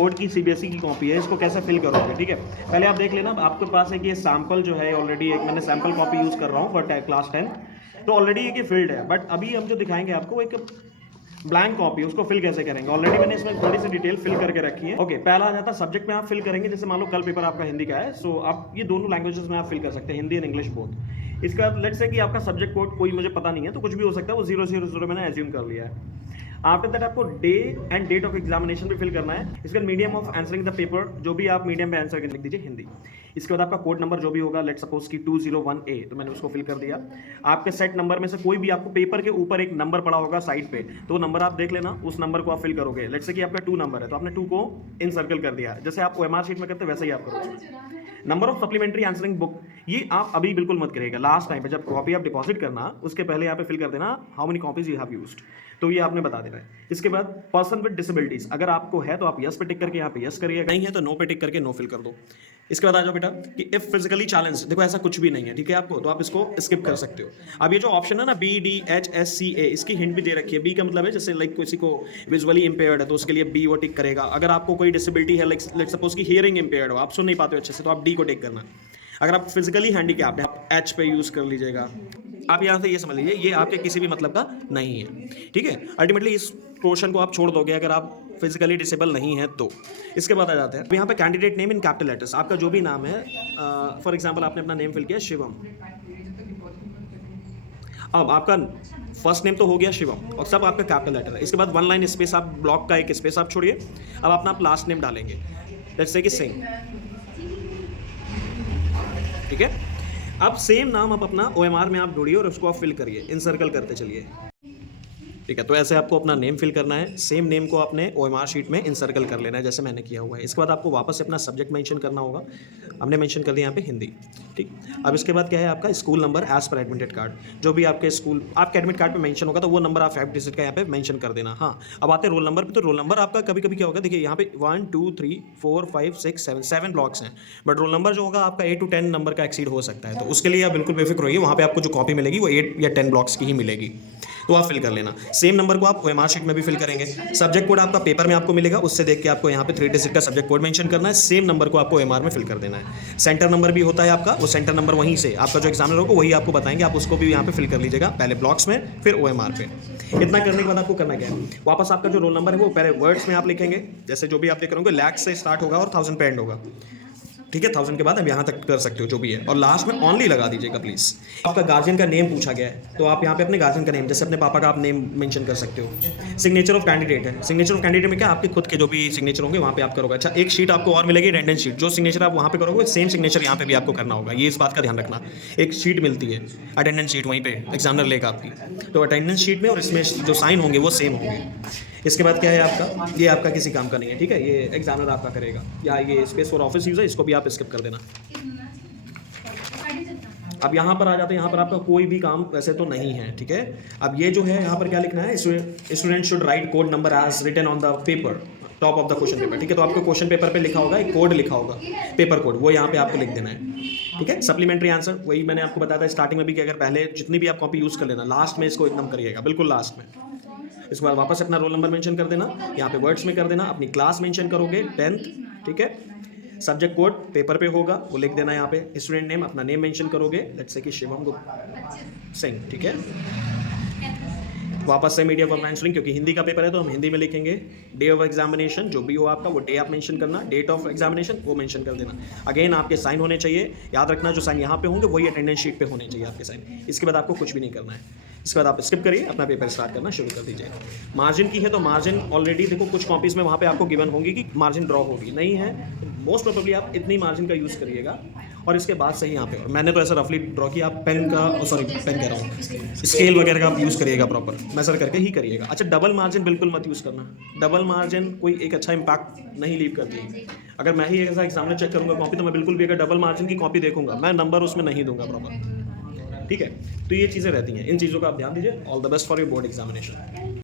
Board की CBSE की copy है, इसको कैसे फिल करोगे, ठीक है। पहले आप देख लेना, आपके पास एक ये सैम्पल जो है ऑलरेडी, एक मैंने सैम्पल कॉपी यूज़ कर रहा हूँ फॉर क्लास 10, तो ऑलरेडी एक ये फिल्ड है। बट अभी हम जो दिखाएंगे आपको एक ब्लैंक कॉपी, उसको फिल कैसे करेंगे। ऑलरेडी मैंने इसमें थोड़ी सी डिटेल फिल करके रखी है। ओके, पहला आ जाता है सब्जेक्ट में आप फिल करेंगे। जैसे मान लो कल पेपर आपका हिंदी का है, सो आप ये दोनों लैंग्वेजेस में आप फिल कर सकते हैं, हिंदी एंड इंग्लिश बोथ। इसके बाद लेट्स से कि आपका सब्जेक्ट कोड कोई मुझे पता नहीं है, तो कुछ भी हो सकता है, वो 000 मैंने एज्यूम कर लिया है। आफ्टर दैट आपको day and date of examination भी फिल करना है। इसके बाद medium of answering the paper, जो भी आप मीडियम पे आंसर लिख दीजिए, हिंदी। इसके बाद आपका कोड नंबर जो भी होगा, लेट सपोज की 201A, तो मैंने उसको फिल कर दिया। आपके सेट नंबर में से कोई भी आपको पेपर के ऊपर एक नंबर पड़ा होगा साइड पे, तो वो नंबर आप देख लेना, उस नंबर को आप फिल करोगे। लेट्स से कि आपका 2 नंबर है, तो आपने 2 को इन सर्कल कर दिया, जैसे आप ओएमआर शीट में करते वैसे ही आप करोगे। Number of supplementary answering book, ये आप अभी बिल्कुल मत करिएगा। लास्ट टाइम पे जब कॉपी आप डिपॉजिट करना, उसके पहले यहाँ पे फिल कर देना how many copies you have used, तो ये आपने बता देना है। इसके बाद पर्सन विद डिसेबिलिटीज, अगर आपको है तो आप यस पे टिक करके यहाँ पे यस करिए, नहीं है तो नो पे टिक करके नो फिल कर दो। इसके बाद आ जाओ बेटा कि इफ फिजिकली चैलेंज, देखो ऐसा कुछ भी नहीं है, ठीक है आपको, तो आप इसको स्किप कर सकते हो। अब ये जो ऑप्शन है ना BDHSCA, इसकी हिंट भी दे रखी है। बी का मतलब है जैसे लाइक किसी को विजुअली इंपेयर्ड है तो उसके लिए बी वो टिक करेगा। अगर आपको कोई डिसेबिलिटी है, लाइक लेट्स सपोज की हियरिंग इंपेयर्ड हो, आप सुन नहीं पाते हो अच्छे से, तो आप डी को टिक करना। अगर आप फिजिकली हैंडीकैप्ड है, आप एच पे यूज कर लीजिएगा। आप यहाँ से ये समझ लीजिए ये आपके किसी भी मतलब का नहीं है, ठीक है। अल्टीमेटली इस पोर्शन को आप छोड़ दोगे अगर आप फिजिकली डिसेबल नहीं है तो। इसके बाद आ जाते हैं यहाँ पे candidate name in capital letters, आपका जो भी नाम है, फॉर एग्जांपल आपने अपना नेम फिल किया शिवम। अब आपका फर्स्ट नेम तो हो गया शिवम और सब आपका कैपिटल लेटर है। इसके बाद 1 लाइन स्पेस, आप ब्लॉक का एक स्पेस आप छोड़िए। अब अपना आप लास्ट नेम डालेंगे, लेट्स से कि सिंह, ठीक है। अब सेम नाम आप अपना OMR में आप ढूंढिए और उसको आप फिल करिए, इनसर्कल करते चलिए, ठीक है। तो ऐसे आपको अपना नेम फिल करना है, सेम नेम को आपने OMR शीट में इनसर्कल कर लेना है जैसे मैंने किया हुआ है। इसके बाद आपको वापस से अपना सब्जेक्ट मेंशन करना होगा, हमने मेंशन कर दिया यहाँ पे हिंदी, ठीक। अब इसके बाद क्या है आपका school number as per admitted card, जो भी आपके स्कूल आपके एडमिट कार्ड पे मेंशन होगा तो वो नंबर आप 5 डिजिट का यहाँ पे मेंशन कर देना। हाँ, अब आते रोल नंबर पे, तो रोल नंबर आपका कभी कभी क्या होगा, देखिए यहाँ पे 1 2 3 4 5 6 7 ब्लॉक्स हैं, बट रोल नंबर जो होगा आपका 8 to 10 नंबर का एक्सीड हो सकता है, तो उसके लिए आप बिल्कुल बेफिक्र रहिए। वहाँ पे आपको जो कॉपी मिलेगी वो 8 या 10 ब्लॉक्स की ही मिलेगी, तो आप फिल कर लेना। सेम नंबर को आप OMR शीट में भी फिल करेंगे। सब्जेक्ट कोड आपका पेपर में आपको मिलेगा, उससे देख के आपको यहाँ पे 3 डिजिट का सब्जेक्ट कोड मेंशन करना है। सेम नंबर को आपको OMR में फिल कर देना है। सेंटर नंबर भी होता है आपका, वो सेंटर नंबर वहीं से आपका जो एग्जामिनर होगा वही आपको बताएंगे, आप उसको भी यहाँ पे फिल कर लीजिएगा, पहले ब्लॉक्स में फिर OMR पे। इतना करने के बाद आपको करना क्या है, वापस आपका जो रोल नंबर है वो पहले वर्ड्स में आप लिखेंगे, जैसे जो भी आप देख रहे होंगे लैक्स से स्टार्ट होगा और 1000 पे एंड होगा, ठीक है। 1000 के बाद आप यहाँ तक कर सकते हो जो भी है, और लास्ट में ओनली लगा दीजिएगा प्लीज। आपका गार्जियन का नेम पूछा गया है, तो आप यहाँ पे अपने गार्जियन का नेम, जैसे अपने पापा का आप नेम मेंशन कर सकते हो। सिग्नेचर ऑफ कैंडिडेट है, सिग्नेचर ऑफ कैंडिडेट में क्या आपके खुद के जो भी सिग्नेचर होंगे वहाँ पे आप करोगे। अच्छा, एक शीट आपको और मिलेगी अटेंडेंस शीट, जो सिग्नेचर आप वहाँ पे करोगे सेम सिग्नेचर यहाँ पे भी आपको करना होगा, ये इस बात का ध्यान रखना। एक शीट मिलती है अटेंडेंस शीट, वहीं पे एग्जामिनर लेगा आपकी, तो अटेंडेंस शीट में और इसमें जो साइन होंगे वो सेम होंगे। इसके बाद क्या है आपका, ये आपका किसी काम का नहीं है, ठीक है, ये एग्जामिनर आपका करेगा। या ये स्पेस फॉर ऑफिस यूज है, इसको भी आप स्किप कर देना। अब यहाँ पर आ जाते हैं, यहाँ पर आपका कोई भी काम वैसे तो नहीं है, ठीक है। अब ये जो है यहाँ पर क्या लिखना है, student should write code number as written on the paper top of the question paper, ठीक है। तो आपको क्वेश्चन पेपर पे लिखा होगा, एक कोड लिखा होगा, पेपर कोड, वो यहाँ पे आपको लिख देना है, ठीक है। सप्लीमेंट्री आंसर, वही मैंने आपको बताया था स्टार्टिंग में भी कि अगर पहले जितनी भी आप कॉपी यूज कर लेना, लास्ट में इसको एकदम करिएगा, बिल्कुल लास्ट में। इसके बाद वापस अपना रोल नंबर मेंशन कर देना, यहाँ पे वर्ड्स में कर देना, अपनी क्लास मेंशन करोगे 10th, ठीक है। सब्जेक्ट कोड पेपर पे होगा, वो लिख देना यहाँ पे। स्टूडेंट नेम, अपना नेम मेंशन करोगे, लेट्स से कि शिवम सिंह, ठीक है। वापस से मीडियम ऑफ आंसरिंग, क्योंकि हिंदी का पेपर है तो हम हिंदी में लिखेंगे। डे ऑफ एग्जामिनेशन जो भी हो आपका, वो डे आप मेंशन करना, डेट ऑफ एग्जामिनेशन वो मेंशन कर देना। अगेन आपके साइन होने चाहिए, याद रखना जो साइन यहाँ पे होंगे वही अटेंडेंस शीट पे होने चाहिए आपके साइन। इसके बाद आपको कुछ भी नहीं करना है। इसके बाद आप स्किप करिए, अपना पेपर स्टार्ट करना शुरू कर दीजिए। मार्जिन की है तो मार्जिन ऑलरेडी देखो कुछ कॉपीज़ में वहाँ पे आपको गिवन होंगी कि मार्जिन ड्रॉ होगी, नहीं है मोस्ट प्रोबेबली आप इतनी मार्जिन का यूज़ करिएगा। और इसके बाद सही यहाँ पे, और मैंने तो ऐसा रफली ड्रॉ किया, आप पेन का सॉरी पेन कह रहा हूँ स्केल वगैरह का आप यूज़ करिएगा, प्रॉपर मेजर करके ही करिएगा। अच्छा, डबल मार्जिन बिल्कुल मत यूज़ करना, डबल मार्जिन कोई एक अच्छा इंपैक्ट नहीं लीव करती है। अगर मैं ही ऐसा एग्जामिनर चेक करूँगा कॉपी, तो मैं बिल्कुल भी अगर डबल मार्जिन की कॉपी देखूंगा मैं नंबर उसमें नहीं दूंगा प्रॉपर, ठीक है। तो ये चीज़ें रहती हैं, इन चीज़ों का आप ध्यान दीजिए। All the best for your board examination.